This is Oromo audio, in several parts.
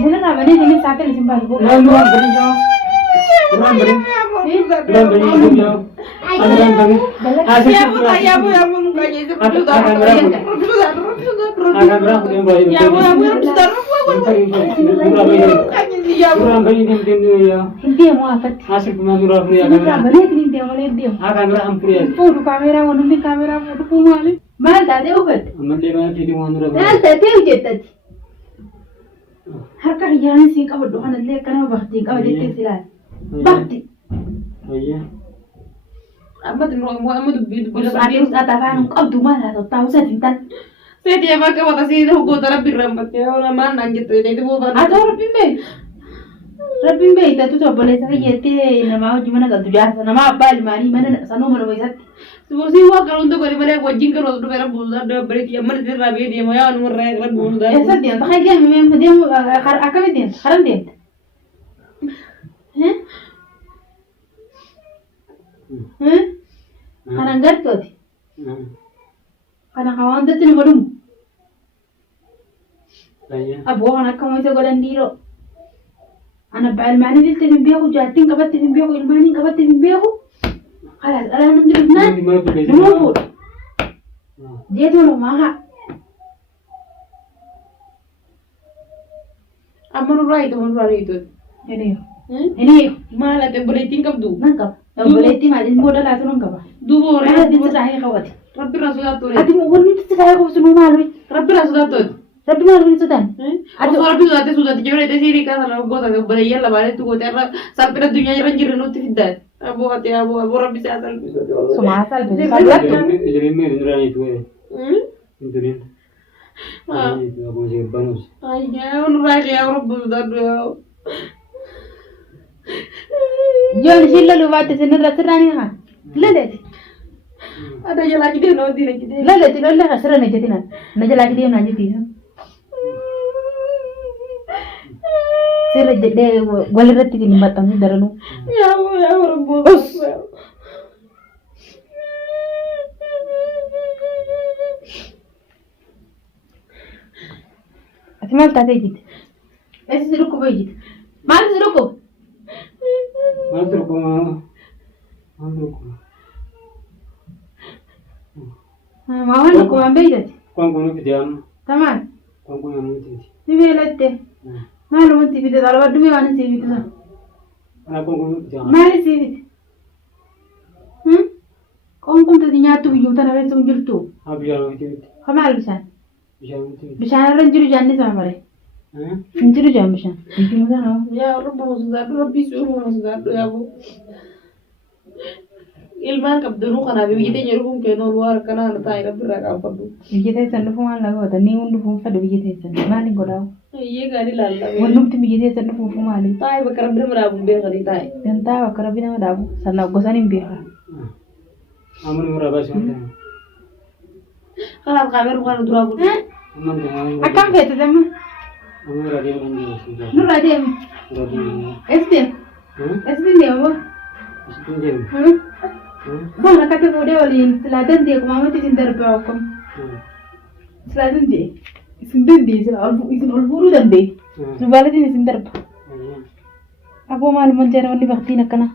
Isn't it a very Saturday in Zimbabwe? No, no, harka hiyaan siin qabadhu kanallee kana waqtii qabadeetti silaan waqtii amma dubbii Adeus afaan qabdu maal haa ta'u safiitan Seti apa ke wata sini hukum taraf birambat ya orang mana gitu jadi bukan atau Rabbiin beektaa tu obboleessa kiyyaatti nama hojii mana galtu jaarsa nama abbaa ilmaanii mana sanuu mana keessatti Semuanya wah kalau untuk beri mereka wajib kan waktu mereka bulan ada beri dia mana dia rabi dia mau ya nomor mereka bulan dah. Esa dia, tak kaya memang dia akan dia, sekarang dia. Karena enggak tuh. Karena kawan tu ni belum. Abu anak kamu itu golan diro. Anak bayi mana dia tu biar aku jating kabat tu biar aku ilmani kabat tu biar aku. خلاص أنا ندرب نان نموت جيتوا له معها أمر رايد ini ما لا تبغى تينكب دو nangkap boleh tim aja modal atau nangkap دو بوري ada di saya kawat ربي رسولات توري ati mau wanita saya kau semua malu ربي رسولات توري tapi malu itu kan ada orang bilang ada sudah tiga hari sih kan kalau gua tak boleh ya lah balik tuh gua terus sampai dah dunia ranjir nuti fidat abu hati abu orang bisa asal bisa semua asal bisa sabar tuh jadi ini rani itu ya ini itu abu sih banus ayah orang lagi orang bukan dia John sila lupa tu sini rasa ni kan lalat ada yang lagi dia nanti lagi dia lalat itu lalat rasa ni jadi nak lagi dia nak jadi Sira jede golirati ni matang daranu ya orang bukan Asmal tadi gitu es siruku begit mal siruku Mama nak kau ambil je Kau pikiran Taman kau yang itu Ni belate Malu mesti kita kalau berdua mana sih itu anak kau pikiran Mari sih Kau tadi nyatu bijum tanah itu menjul tu abiar itu Kamal bisa itu bisa ranjuru jangan sama mare ranjuru jangan bisa bijum tanah ya orang sudah lebih suruh sudah ya bu ilman kab dulu kan abi kita nyuruh ke luar karena ada tahu berapa kau padu Bijite sandu fuman lagu ada ni undu fum fadu bijite sandu mali godau iya gari lalla wonnum timi bijite sandu fum fumali tahu bakar berapa benda gari tahu dan tahu karabina madabu sanna gosanin biha amun murabas itu kalau kamera bukan durabu amun jangan akan bete dama amun radio nanti sudah nu radem radio estem ni apa itu Bang, kata bude olin, seladan dia kumama tu sindar berapa? Seladan dia, sindar dia, isin ulburu dan dia, subala dia sindar. Aku malu mencari orang di waktu nak kena.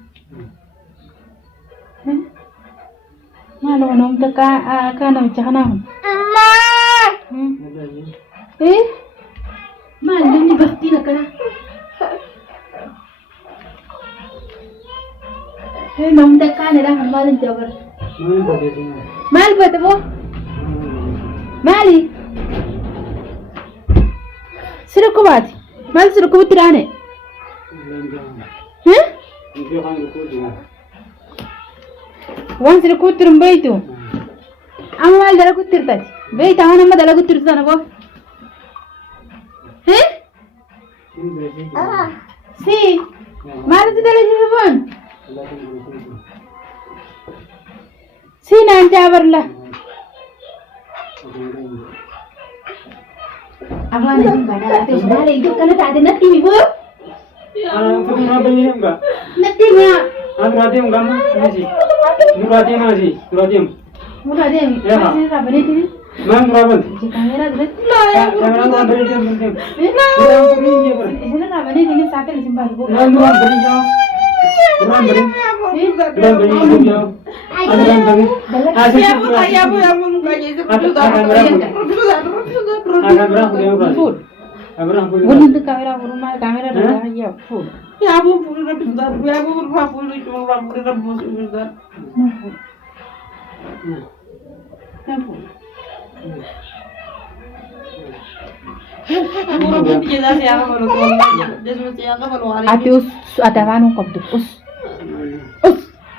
Malu orang tu kan cakap nama. Malu di waktu nak kena. Nom tekan ada hamalan jabar. Mal betul bu? Mali. Siruku bat. Mal siruku tirane. Wan siruku tirum baitu. Amal dala kutirta. Bait awan amma dala kutirta na bu. Si. Mal tu dala jibun. Sina jabarlah. Apa ni benda tu? Dah itu kan ada nanti ibu. Apa ini enggak? Nanti ni. Radio enggak masih. Radio masih. Radio. Mudah dia. Masih apa ni tu? Mam Raban. Di kamera dulu. Kamera Raban beri jam. Isina rabane ini sate di simpan bu. Mam Raban beri jam. Raban beri. Raban beri jam. Raban beri. Asal Ya bu mukanya itu akan berapa yang berapa? Food. Berapa? Wani itu kamera rumah kamera ada ya food. ya bu sudah ya bu berapa cuma berapa sudah. No food. No food. Ati us ada kanu koptu us.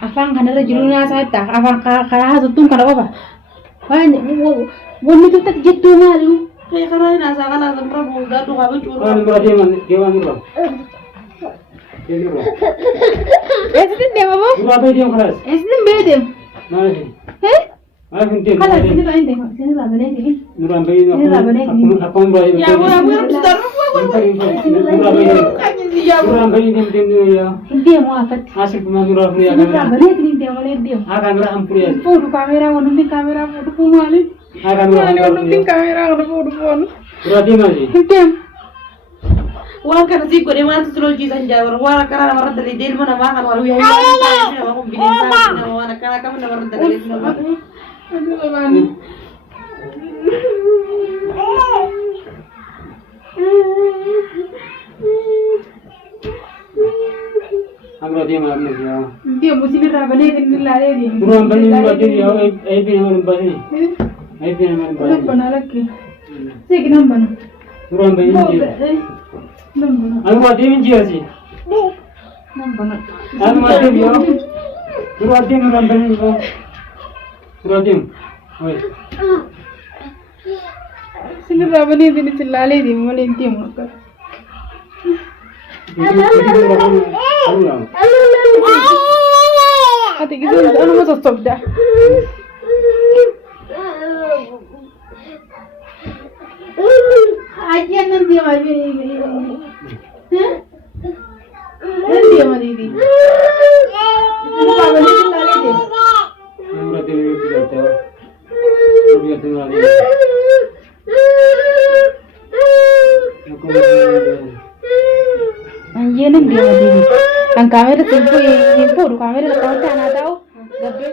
Afang kana da jiruna sa ta afang kara tutun kana baba. Wani wani tu tak jettu malu. Kayak karena nasa kan nasa prabu udah tuh kamu curang. Orang berarti mana? Dia mana bro? Dia bro. Esdin dia baba? Berapa dia kelas? Esdin bedem. Mana sih? Heh? Mana sih dia? Kala sini ba inde? Sini ba bane ni? Nurang bayi aku berarti. Ya bu sudah Nurang bayi dia. Dia mau akat. Asik pemain nurang dia Sini kan. ba bane ni dia mau dia. Akan berang pria. Food kamera wani kamera food pumali. Akan Wani berang. wani kamera food pun. Berarti mana sih? Dem. Wah kan sih kode mana tuh lagi sanjawar. Wah karena marah dari dia mana makan waru ya. Aku bikin sana mana karena kamu marah dari dia. Aduh bani. Agak dia mana dia? Dia mesti berabane ini lari dia. Nurang bayi berarti dia. Ini mana bayi? Ini mana bayi? Udah bana lagi. Segi nambah. Nurang bayi dia. Nambah. Aku berarti dia sih. Nambah. Aku berarti dia. Berarti nurang bayi dia. Berarti. Oi. Sini rabane ini celale di mana dia mau kan. Ati gitu anu masa stop dah. Aja nanti mari ini. Nanti mari ini. Rabane celale di. Berarti dia tahu. Dia tinggal di. Iya nih dia mati. Ang kamera tempo yung kamera na kau tahu. Gabi